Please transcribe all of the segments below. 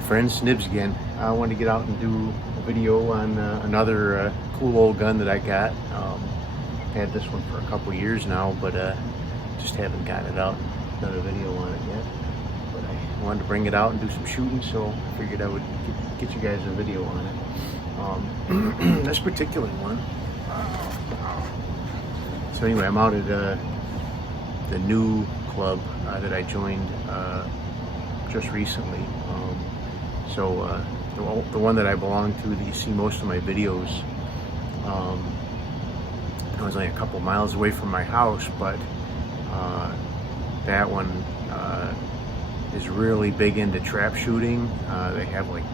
Hey friends, Nibs again. I wanted to get out and do a video on another cool old gun that I got. Had this one for a couple years now, but just haven't gotten it out and done a video on it yet. But I wanted to bring it out and do some shooting, so I figured I would get you guys a video on it. This particular one. So anyway, I'm out at the new club that I joined just recently. So the one that I belong to, that you see most of my videos, I was only a couple miles away from my house, but that one is really big into trap shooting. They have like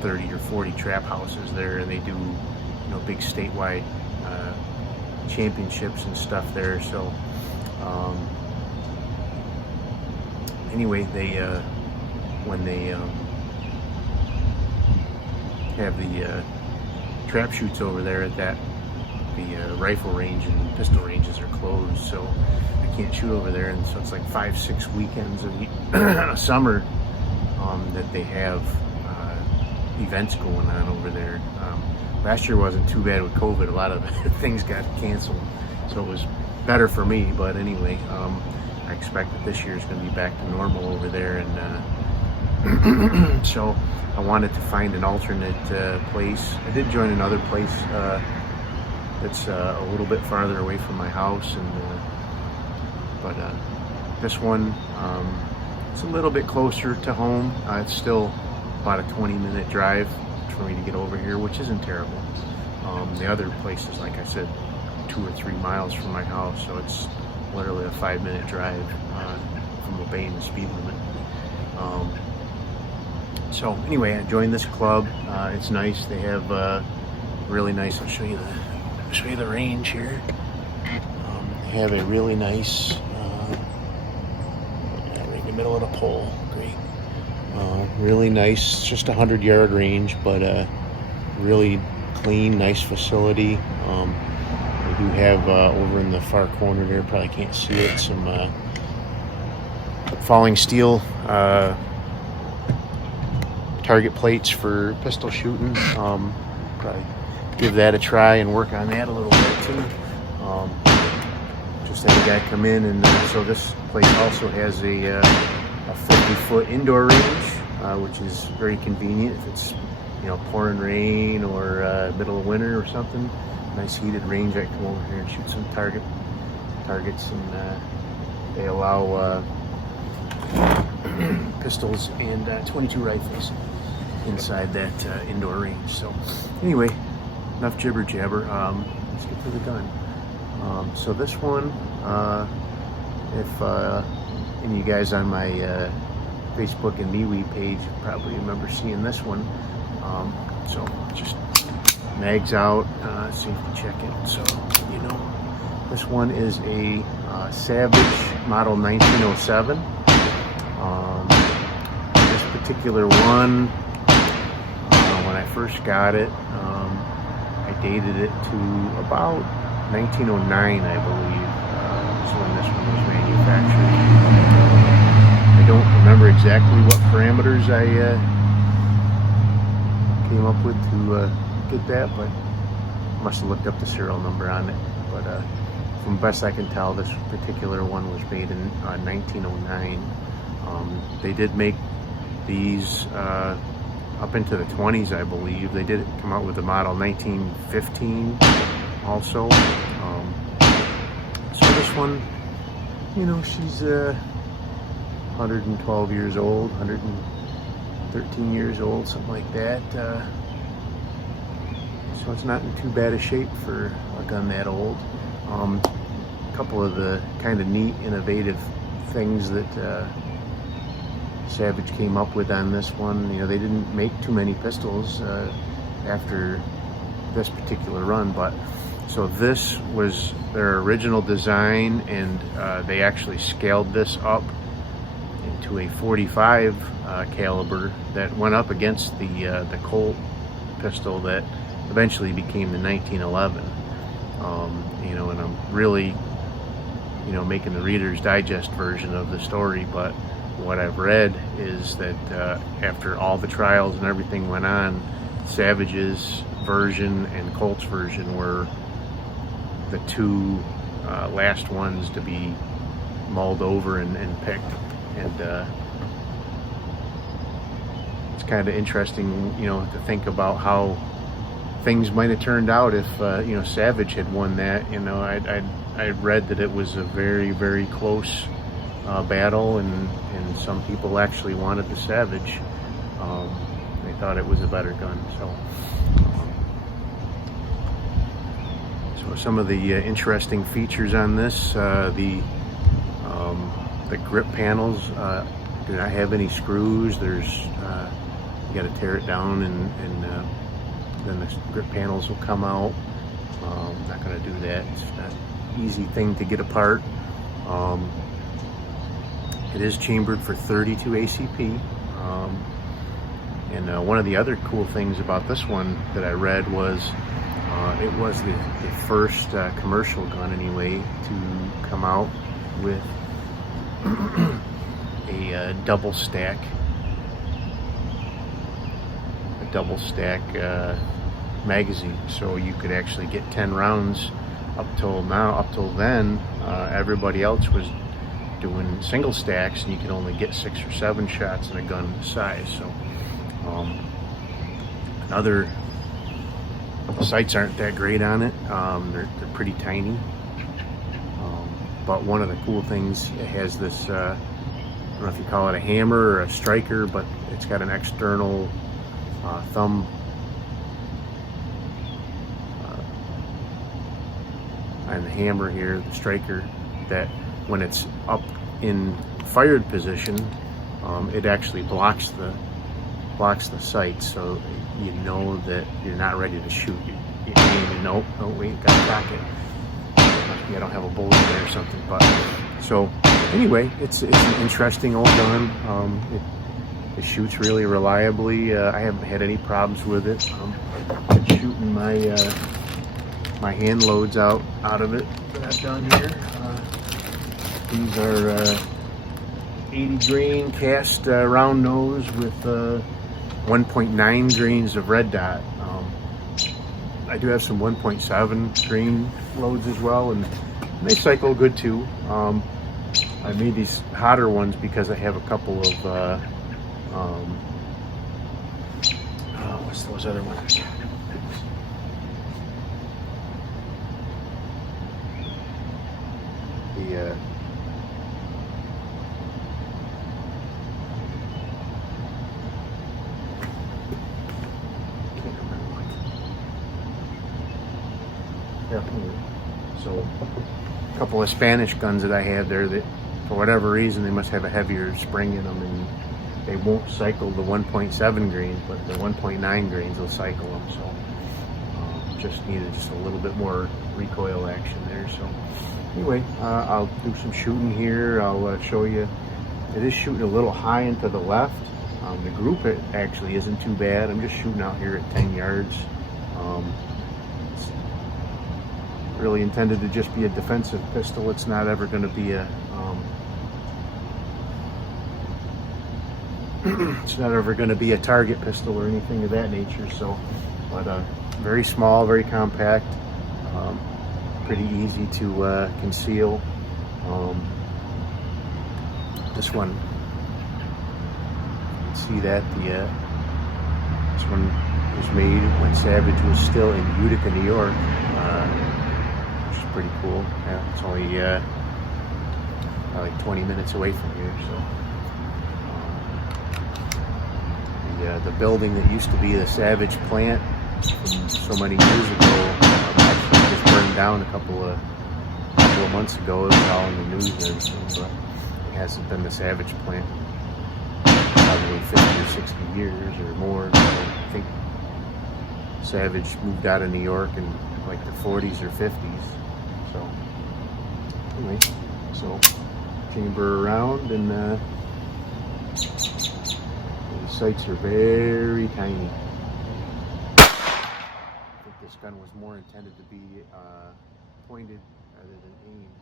30 or 40 trap houses there, and they do, you know, big statewide championships and stuff there. So anyway, they when they have the trap shoots over there at that, the rifle range and pistol ranges are closed, so I can't shoot over there, and so it's like 5-6 weekends a summer that they have events going on over there. Last year wasn't too bad with COVID. A lot of things got canceled, so it was better for me. But anyway, I expect that this year is going to be back to normal over there, and so I wanted to find an alternate place. I did join another place that's a little bit farther away from my house, and but this one, it's a little bit closer to home. It's still about a 20-minute drive for me to get over here, which isn't terrible. The other place is, like I said, 2 or 3 miles from my house, so it's literally a 5-minute drive from obeying the speed limit. So anyway, I joined this club. It's nice. They have really nice. I'll show you the range here. They have a really nice, right in the middle of the pole. Great. Really nice, just 100-yard range, but really clean, nice facility. They do have over in the far corner there, probably can't see it, some falling steel target plates for pistol shooting. Probably give that a try and work on that a little bit too. Just had a guy come in, and so this place also has a 50-foot indoor range, which is very convenient if it's, you know, pouring rain or middle of winter or something. Nice heated range. I can come over here and shoot some targets, and they allow pistols and 22 rifles inside that indoor range. So anyway, enough jibber jabber. Let's get to the gun. So this one, if any of you guys on my Facebook and MeWe page probably remember seeing this one. So just mags out, safety check it. So, you know, this one is a Savage model 1907. This particular one, when I first got it, I dated it to about 1909, I believe, is when this one was manufactured. I don't remember exactly what parameters I came up with to get that, but I must have looked up the serial number on it. But from best I can tell, this particular one was made in 1909. They did make these up into the 20s, I believe. They did come out with the model 1915 also. So this one, you know, she's 112 years old, 113 years old, something like that. So it's not in too bad a shape for a gun that old. A couple of the kind of neat, innovative things that Savage came up with on this one. You know, they didn't make too many pistols after this particular run, but so this was their original design, and they actually scaled this up into a 45 caliber that went up against the Colt pistol that eventually became the 1911. You know, and I'm really, you know, making the Reader's Digest version of the story, but what I've read is that after all the trials and everything went on, Savage's version and Colt's version were the two last ones to be mulled over and picked. And it's kind of interesting, to think about how things might have turned out if Savage had won that. I read that it was a very, very close battle, and some people actually wanted the Savage. They thought it was a better gun. So some of the interesting features on this, the grip panels do not have any screws. There's you got to tear it down, and then the grip panels will come out. Not going to do that. It's not an easy thing to get apart. It is chambered for 32 ACP. And one of the other cool things about this one that I read was it was the first commercial gun, anyway, to come out with a double stack magazine, so you could actually get 10 rounds. Up till then, everybody else was doing single stacks, and you could only get 6 or 7 shots in a gun this size. So the sights aren't that great on it. They're pretty tiny. But one of the cool things, it has this, I don't know if you call it a hammer or a striker, but it's got an external thumb on the hammer here, the striker, that when it's up in fired position, it actually blocks the sight, so you know that you're not ready to shoot. You aim, nope, oh wait, got to cock it. I don't have a bullet there or something. But so anyway, it's an interesting old gun. It shoots really reliably. I haven't had any problems with it. I'm shooting my hand loads out of it that I've done here. These are 80 grain cast round nose with 1.9 grains of red dot. I do have some 1.7 grain loads as well, and they cycle good too. I made these hotter ones because I have a couple of what's those other ones? The so a couple of Spanish guns that I have there that for whatever reason they must have a heavier spring in them, and they won't cycle the 1.7 grains, but the 1.9 grains will cycle them. So just needed just a little bit more recoil action there. So anyway, I'll do some shooting here. I'll show you. It is shooting a little high and to the left. The group, it actually isn't too bad. I'm just shooting out here at 10 yards. It's really intended to just be a defensive pistol. It's not ever going to be a it's not ever going to be a target pistol or anything of that nature. So, but very small, very compact, pretty easy to conceal. This one, you can see that this one was made when Savage was still in Utica, New York, which is pretty cool. Yeah, it's only like 20 minutes away from here. So. The building that used to be the Savage plant from so many years ago actually just burned down a couple of months ago. It was all in the news and everything, but it hasn't been the Savage plant probably 50 or 60 years or more. I think Savage moved out of New York in like the 40s or 50s. So anyway, so chamber around, and the sights are very tiny. I think this gun was more intended to be pointed rather than aimed.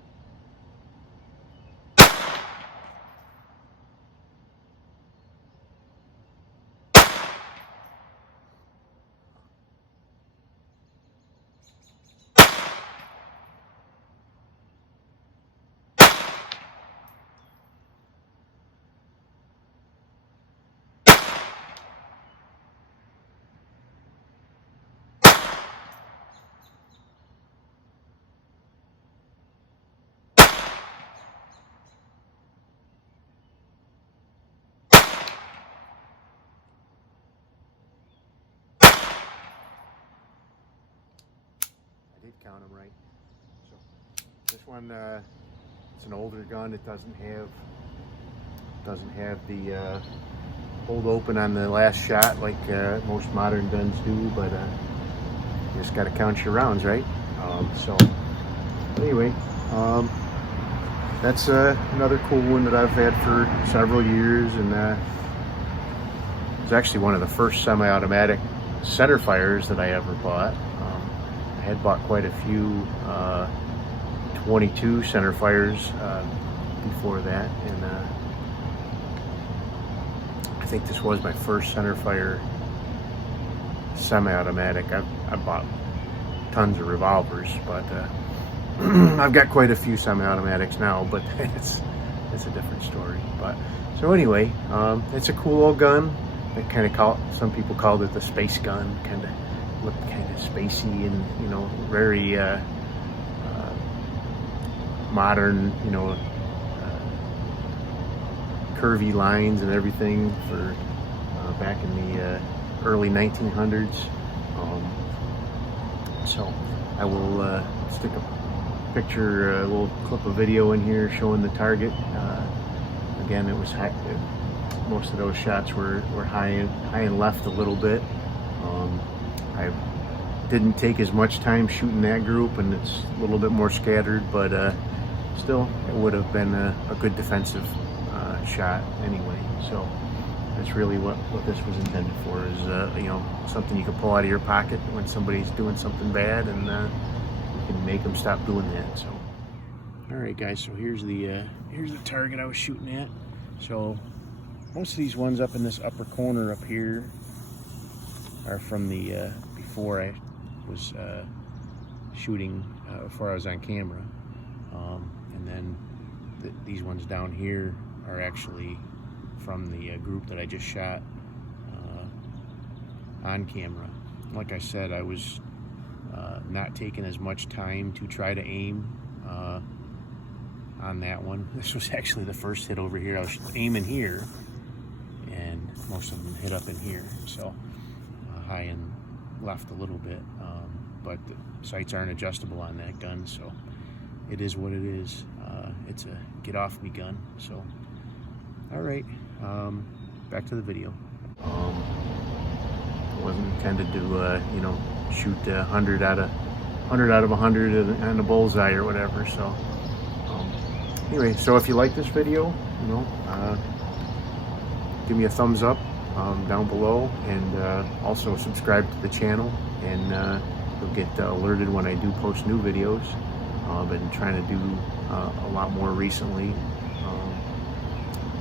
count them right. So this one, it's an older gun. It doesn't have the hold open on the last shot like most modern guns do, but you just got to count your rounds, right? So anyway, that's another cool one that I've had for several years, and it's actually one of the first semi-automatic center fires that I ever bought. I had bought quite a few 22 center fires before that, and I think this was my first center fire semi-automatic. I bought tons of revolvers, but I've got quite a few semi-automatics now, but it's a different story. But so anyway, it's a cool old gun. Some people called it the space gun. Kind of looked kind of spacey and, you know, very modern, you know, curvy lines and everything for back in the early 1900s. So I will stick a picture, a little clip of video in here showing the target. Again, it was high, most of those shots were high and left a little bit. I didn't take as much time shooting that group, and it's a little bit more scattered, but still it would have been a good defensive shot anyway. So that's really what this was intended for, is you know, something you can pull out of your pocket when somebody's doing something bad, and you can make them stop doing that. So all right guys, so here's the target I was shooting at. So most of these ones up in this upper corner up here are from the before I was shooting, before I was on camera, and then these ones down here are actually from the group that I just shot on camera. Like I said, I was not taking as much time to try to aim on that one. This was actually the first hit over here. I was aiming here, and most of them hit up in here, so high and left a little bit, but the sights aren't adjustable on that gun, so it is what it is. It's a get off me gun. So all right, back to the video. It wasn't intended to you know, shoot 100 out of 100 on the bullseye or whatever. So anyway, so if you like this video, you know, give me a thumbs up down below, and also subscribe to the channel, and you'll get alerted when I do post new videos. I've been trying to do a lot more recently,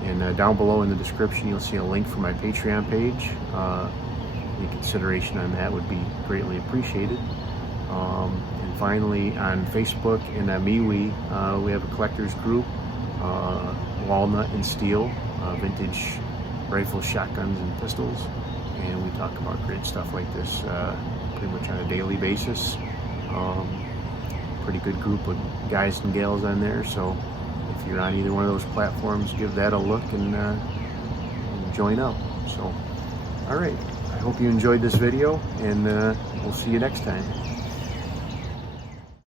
and down below in the description you'll see a link for my Patreon page. Any consideration on that would be greatly appreciated. And finally, on Facebook and MeWe, we have a collectors group, Walnut and Steel, vintage rifles, shotguns, and pistols, and we talk about great stuff like this pretty much on a daily basis. Pretty good group of guys and gals on there, so if you're on either one of those platforms, give that a look and join up. So all right, I hope you enjoyed this video, and we'll see you next time.